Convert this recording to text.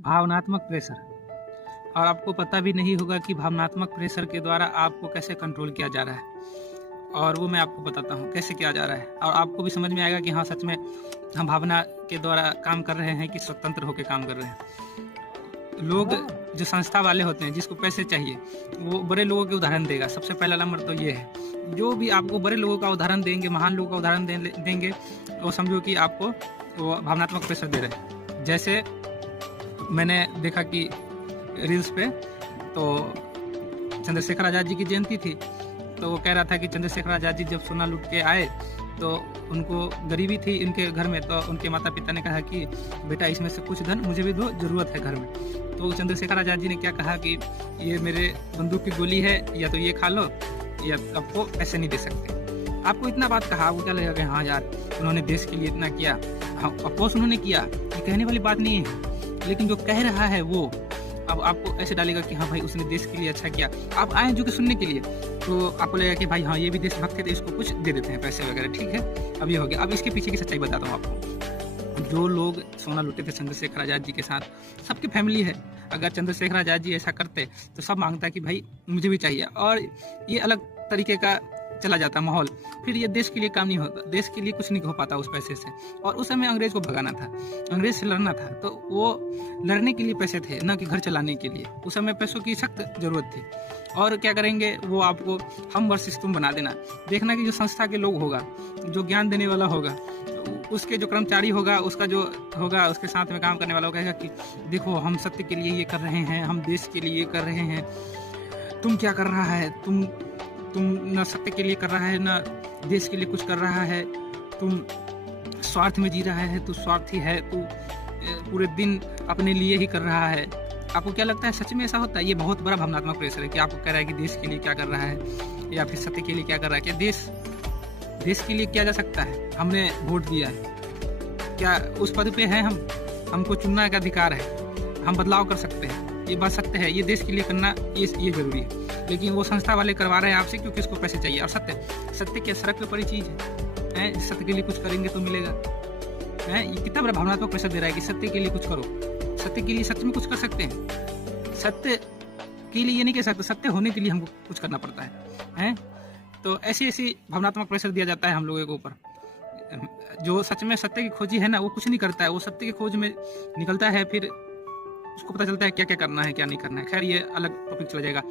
भावनात्मक प्रेशर। और आपको पता भी नहीं होगा कि भावनात्मक प्रेशर के द्वारा आपको कैसे कंट्रोल किया जा रहा है, और वो मैं आपको बताता हूँ कैसे किया जा रहा है। और आपको भी समझ में आएगा कि हाँ, सच में हम भावना के द्वारा काम कर रहे हैं कि स्वतंत्र होकर काम कर रहे हैं। लोग जो संस्था वाले होते हैं, जिसको पैसे चाहिए, वो बड़े लोगों के उदाहरण देगा। सबसे पहला नंबर तो ये है, जो भी आपको बड़े लोगों का उदाहरण देंगे, महान लोगों का उदाहरण देंगे, वो समझो कि आपको वो भावनात्मक प्रेशर दे रहे हैं। जैसे मैंने देखा कि रील्स पे तो चंद्रशेखर आज़ाद जी की जयंती थी, तो वो कह रहा था कि चंद्रशेखर आज़ाद जी जब सोना लूट के आए तो उनको गरीबी थी इनके घर में, तो उनके माता पिता ने कहा कि बेटा इसमें से कुछ धन मुझे भी दो, ज़रूरत है घर में। तो चंद्रशेखर आज़ाद जी ने क्या कहा कि ये मेरे बंदूक की गोली है, या तो ये खा लो या आपको पैसे नहीं दे सकते। आपको इतना बात कहा, आपको क्या लगेगा कि हाँ यार, उन्होंने देश के लिए इतना किया। हाँ, अफकोर्स उन्होंने किया, ये कहने वाली बात नहीं है, लेकिन जो कह रहा है वो अब आपको ऐसे डालेगा कि हाँ भाई, उसने देश के लिए अच्छा किया। आप आए जो कि सुनने के लिए, तो आपको लगेगा कि भाई हाँ, ये भी देशभक्त है, तो इसको कुछ दे देते हैं पैसे वगैरह। ठीक है, अब ये हो गया। अब इसके पीछे की सच्चाई बताता हूँ आपको। जो लोग सोना लूटे थे चंद्रशेखर आज़ाद जी के साथ, सबकी फैमिली है। अगर चंद्रशेखर आज़ाद जी ऐसा करते तो सब मांगता कि भाई मुझे भी चाहिए, और ये अलग तरीके का चला जाता माहौल। फिर ये देश के लिए काम नहीं होता, देश के लिए कुछ नहीं हो पाता उस पैसे से। और उस समय अंग्रेज को भगाना था, अंग्रेज से लड़ना था, तो वो लड़ने के लिए पैसे थे, न कि घर चलाने के लिए। उस समय पैसों की सख्त जरूरत थी। और क्या करेंगे वो, आपको हम वर्सेस तुम बना देना। देखना कि जो संस्था के लोग होगा, जो ज्ञान देने वाला होगा, उसके जो कर्मचारी होगा, उसका जो होगा, उसके साथ में काम करने वाला कहेगा कि देखो हम सत्य के लिए ये कर रहे हैं, हम देश के लिए ये कर रहे हैं, तुम क्या कर रहा है, तुम न सत्य के लिए कर रहा है, न देश के लिए कुछ कर रहा है, तुम स्वार्थ में जी रहा है, तू स्वार्थी है, तू पूरे दिन अपने लिए ही कर रहा है। आपको क्या लगता है सच में ऐसा होता है? ये बहुत बड़ा भावनात्मक प्रेशर है कि आपको कह रहा है कि देश के लिए क्या कर रहा है, या फिर सत्य के लिए क्या कर रहा है। क्या देश के लिए किया जा सकता है? हमने वोट दिया है, क्या उस पद पे है हम, हमको चुनने का अधिकार है, हम बदलाव कर सकते हैं, ये बात सत्य है। ये देश के लिए करना ये जरूरी है, लेकिन वो संस्था वाले करवा रहे हैं आपसे क्योंकि उसको पैसे चाहिए। और सत्य क्या सड़क पे पड़ी चीज़ है? सत्य के लिए कुछ करेंगे तो मिलेगा। ये कितना बड़ा भावनात्मक प्रेशर दे रहा है कि सत्य के लिए कुछ करो। सत्य के लिए सच में कुछ कर सकते हैं? सत्य के लिए ये नहीं कह सकते, सत्य होने के लिए हमको कुछ करना पड़ता है। तो ऐसी भावनात्मक प्रेशर दिया जाता है हम लोगों के ऊपर। जो सच में सत्य की खोजी है ना, वो कुछ नहीं करता है, वो सत्य की खोज में निकलता है, फिर उसको पता चलता है क्या क्या करना है क्या नहीं करना है। खैर, ये अलग टॉपिक चला जाएगा।